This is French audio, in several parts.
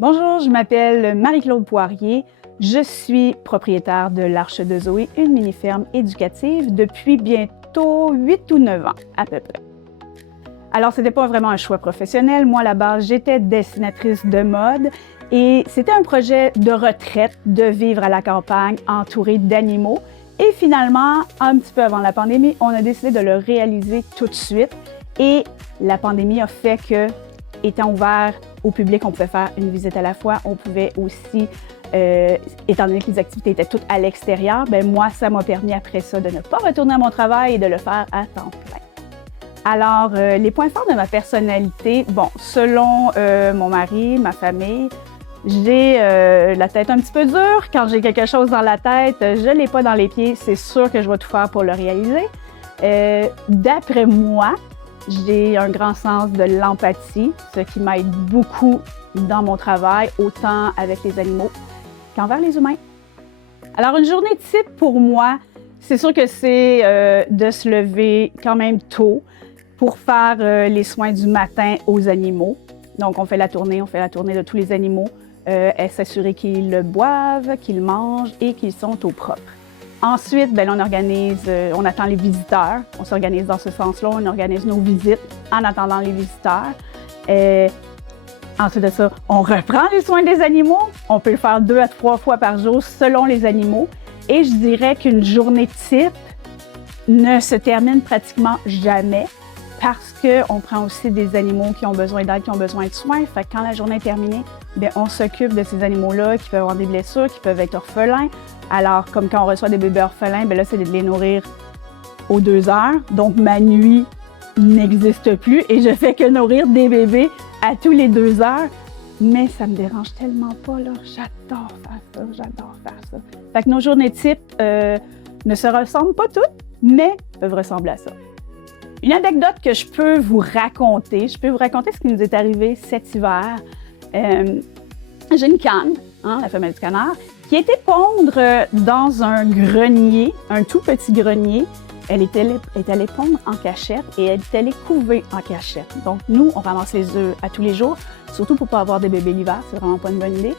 Bonjour, je m'appelle Marie-Claude Poirier. Je suis propriétaire de l'Arche de Zoé, une mini-ferme éducative depuis bientôt 8 ou 9 ans à peu près. Alors, ce n'était pas vraiment un choix professionnel. Moi, à la base, j'étais dessinatrice de mode et c'était un projet de retraite, de vivre à la campagne entourée d'animaux. Et finalement, un petit peu avant la pandémie, on a décidé de le réaliser tout de suite. Et la pandémie a fait que, étant ouvert au public, on pouvait faire une visite à la fois. On pouvait aussi, étant donné que les activités étaient toutes à l'extérieur, bien moi, ça m'a permis après ça de ne pas retourner à mon travail et de le faire à temps plein. Alors, les points forts de ma personnalité, bon, selon mon mari, ma famille, j'ai la tête un petit peu dure. Quand j'ai quelque chose dans la tête, je ne l'ai pas dans les pieds. C'est sûr que je vais tout faire pour le réaliser. D'après moi, j'ai un grand sens de l'empathie, ce qui m'aide beaucoup dans mon travail, autant avec les animaux qu'envers les humains. Alors, une journée type pour moi, c'est sûr que c'est de se lever quand même tôt pour faire les soins du matin aux animaux. Donc, on fait la tournée de tous les animaux, s'assurer qu'ils le boivent, qu'ils mangent et qu'ils sont au propre. Ensuite, bien, on attend les visiteurs. On s'organise dans ce sens-là. On organise nos visites en attendant les visiteurs. Ensuite de ça, on reprend les soins des animaux. On peut le faire 2 à 3 fois par jour selon les animaux. Et je dirais qu'une journée type ne se termine pratiquement jamais parce qu'on prend aussi des animaux qui ont besoin d'aide, qui ont besoin de soins. Fait que quand la journée est terminée, bien, on s'occupe de ces animaux-là qui peuvent avoir des blessures, qui peuvent être orphelins. Alors, comme quand on reçoit des bébés orphelins, bien là, c'est de les nourrir aux 2 heures. Donc, ma nuit n'existe plus et je fais que nourrir des bébés à tous les 2 heures. Mais ça me dérange tellement pas, là. J'adore faire ça. Fait que nos journées types ne se ressemblent pas toutes, mais peuvent ressembler à ça. Une anecdote que je peux vous raconter, ce qui nous est arrivé cet hiver. J'ai une canne, la femelle du canard, qui était pondre dans un grenier, un tout petit grenier. Elle est allée pondre en cachette et elle est allée couver en cachette. Donc, nous, on ramasse les œufs à tous les jours, surtout pour ne pas avoir des bébés l'hiver, c'est vraiment pas une bonne idée.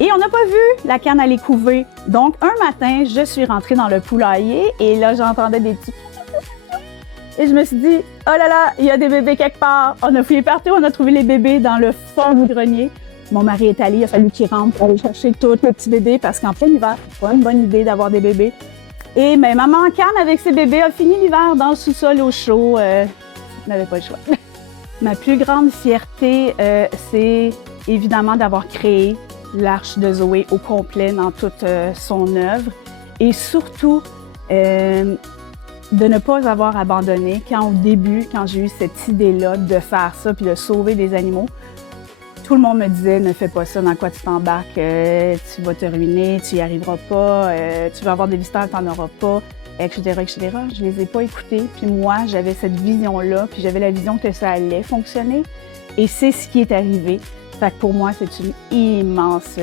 Et on n'a pas vu la canne aller couver. Donc, un matin, je suis rentrée dans le poulailler et là, j'entendais des petits... Et je me suis dit, oh là là, il y a des bébés quelque part. On a fouillé partout, on a trouvé les bébés dans le fond du grenier. Mon mari est allé, il a fallu qu'il rentre pour aller chercher tous les petits bébés parce qu'en plein hiver, c'est pas une bonne idée d'avoir des bébés. Et mais maman canne avec ses bébés a fini l'hiver dans le sous-sol au chaud. N'avait pas le choix. Ma plus grande fierté, c'est évidemment d'avoir créé l'Arche de Zoé au complet dans toute son œuvre. Et surtout, de ne pas avoir abandonné quand au début, quand j'ai eu cette idée-là de faire ça puis de sauver des animaux, tout le monde me disait « Ne fais pas ça, dans quoi tu t'embarques, tu vas te ruiner, tu n'y arriveras pas, tu vas avoir des visiteurs, tu n'en auras pas, etc., etc. » Je les ai pas écoutés, puis moi, j'avais cette vision-là, puis j'avais la vision que ça allait fonctionner, et c'est ce qui est arrivé. Fait que pour moi, c'est une immense